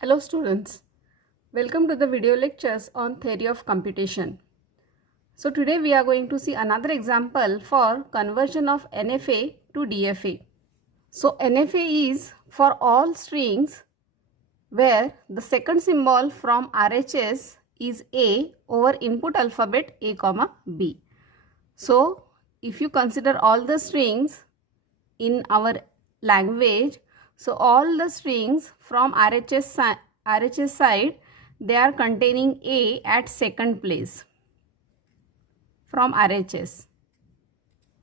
Hello students, welcome to the video lectures on theory of computation. So today we are going to see another example for conversion of NFA to DFA. So NFA is for all strings where the second symbol from RHS is A over input alphabet A comma B. So if you consider all the strings in our language, so all the strings from RHS side, they are containing A at second place from RHS.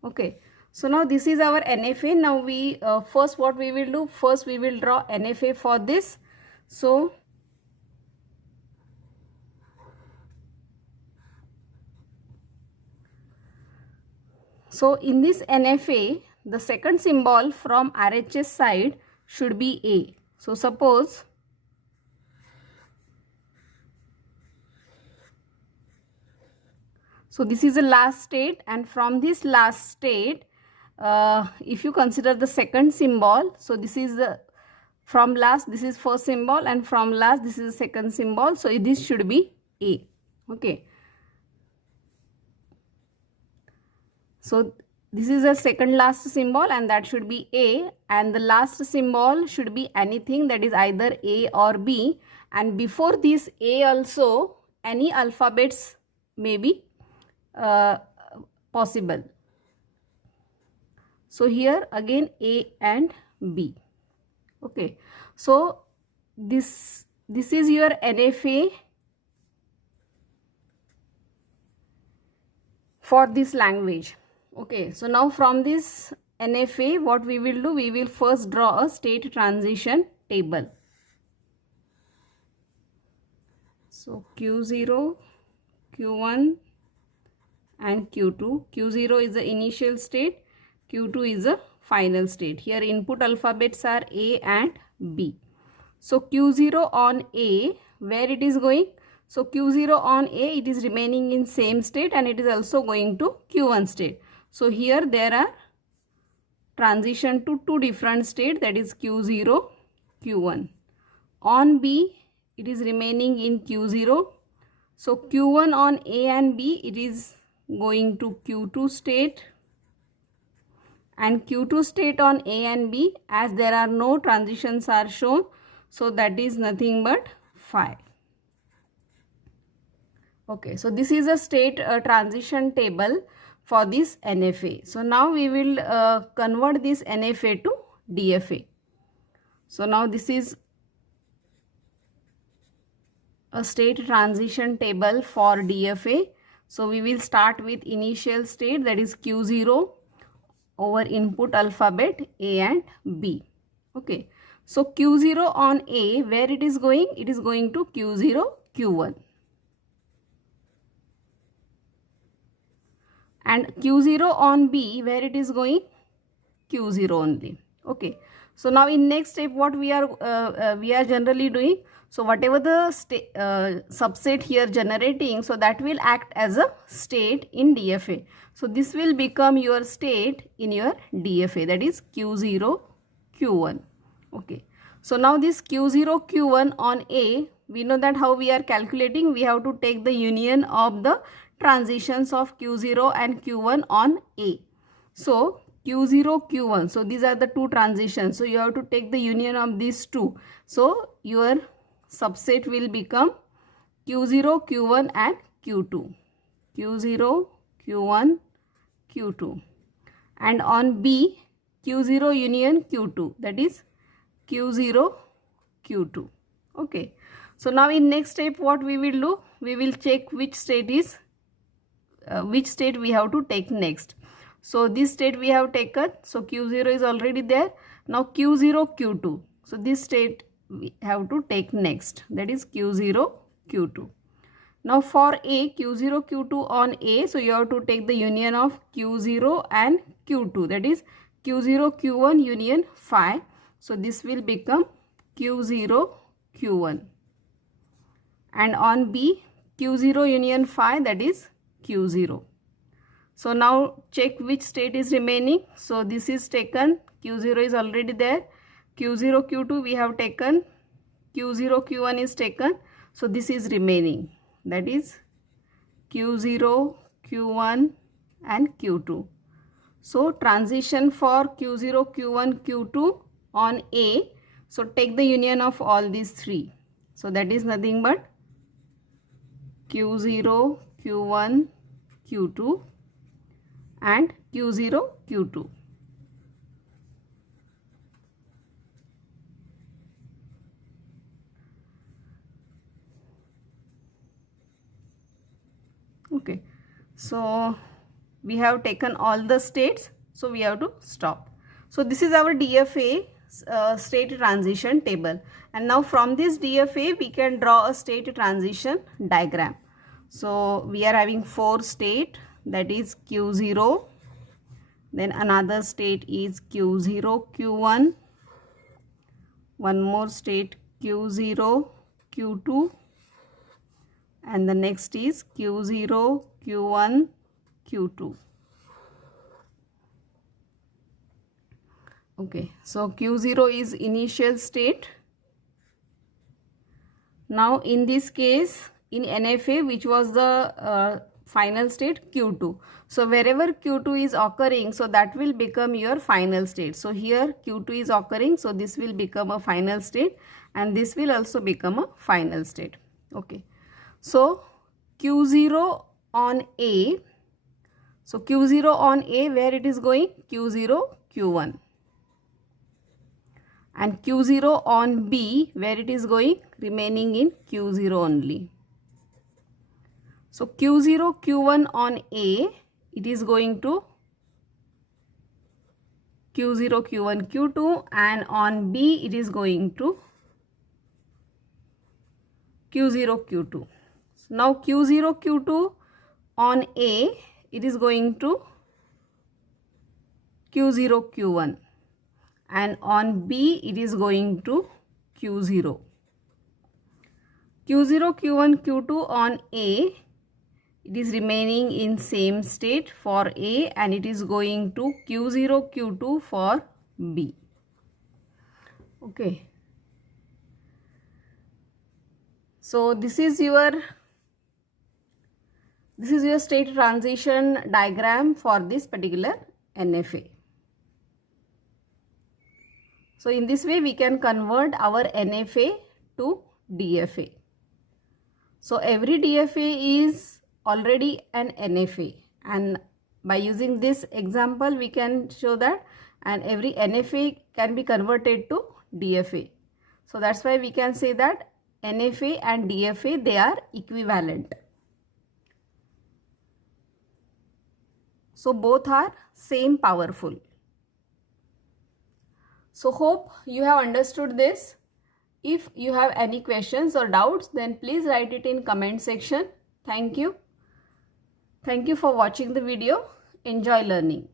Okay, so now this is our NFA. Now we first what we will do, first we will draw NFA for this. So in this NFA, the second symbol from RHS side should be A. So suppose this is the last state, and from this last state, if you consider the second symbol, so this is the from last, this is first symbol, and from last this is the second symbol, so this should be A. Okay, so this is the second last symbol and that should be A, and the last symbol should be anything, that is either A or B, and before this A also any alphabets may be possible. So here again A and B. Okay, so this is your NFA for this language. Okay, so now from this NFA, what we will do, we will first draw a state transition table. So Q0, Q1 and Q2. Q0 is the initial state, Q2 is the final state. Here input alphabets are A and B. So Q0 on A, where it is going? So Q0 on A, it is remaining in same state and it is also going to Q1 state. So here there are transition to two different states, that is Q0, Q1. On B, it is remaining in Q0. So Q1 on A and B, it is going to Q2 state, and Q2 state on A and B, as there are no transitions are shown, so that is nothing but phi. Okay, so this is a state transition table for this NFA. So now we will convert this NFA to DFA. So now this is a state transition table for DFA. So we will start with initial state, that is Q0 over input alphabet A and B. Okay, so Q0 on A, where it is going? It is going to Q0, Q1. And Q0 on B, where it is going? Q0 only. Okay, so now in next step what we are generally doing, so whatever the subset here generating, so that will act as a state in DFA. So this will become your state in your DFA, that is Q0, Q1. Okay, so now this Q0, Q1 on A, we know that how we are calculating, we have to take the union of the transitions of Q0 and Q1 on A. So Q0, Q1, so these are the two transitions, so you have to take the union of these two. So your subset will become Q0, Q1 and Q2. Q0, Q1, Q2. And on B, Q0 union Q2, that is Q0, Q2. Okay, so now in next step what we will do, we will check which state is which state we have to take next. So this state we have taken, so Q0 is already there. Now Q0, Q2, so this state we have to take next, that is Q0, Q2. Now for A, Q0, Q2 on A, so you have to take the union of Q0 and Q2, that is Q0, Q1 union phi. So this will become Q0, Q1. And on B, Q0 union phi, that is Q0. So now check which state is remaining. So this is taken, Q0 is already there. Q0, Q2 we have taken, Q0, Q1 is taken. So this is remaining. That is Q0, Q1 and Q2. So transition for Q0, Q1, Q2 on A. So take the union of all these three. So that is nothing but Q0, Q1, Q2 and Q0, Q2. Okay, so we have taken all the states, so we have to stop. So this is our DFA state transition table, and now from this DFA we can draw a state transition diagram. So we are having 4 state, that is Q0, then another state is Q0, Q1, one more state Q0, Q2, and the next is Q0, Q1, Q2. Okay, so Q0 is initial state. Now in this case, in NFA, which was the final state, Q2. So wherever Q2 is occurring, so that will become your final state. So here Q2 is occurring, so this will become a final state, and this will also become a final state. Okay, so Q0 on A. So Q0 on A, where it is going? Q0, Q1. And Q0 on B, where it is going? Remaining in Q0 only. So Q0, Q1 on A, it is going to Q0, Q1, Q2, and on B, it is going to Q0, Q2. So now Q0, Q2 on A, it is going to Q0, Q1. And on B, it is going to Q0. Q0, Q1, Q2 on A, it is remaining in same state for A, and it is going to Q0, Q2 for B. Okay. So this is your state transition diagram for this particular NFA. So in this way we can convert our NFA to DFA. So every DFA is already an NFA, and by using this example we can show that, and every NFA can be converted to DFA. So that's why we can say that NFA and DFA, they are equivalent. So both are same powerful. So hope you have understood this. If you have any questions or doubts, then please write it in comment section. Thank you. Thank you for watching the video. Enjoy learning.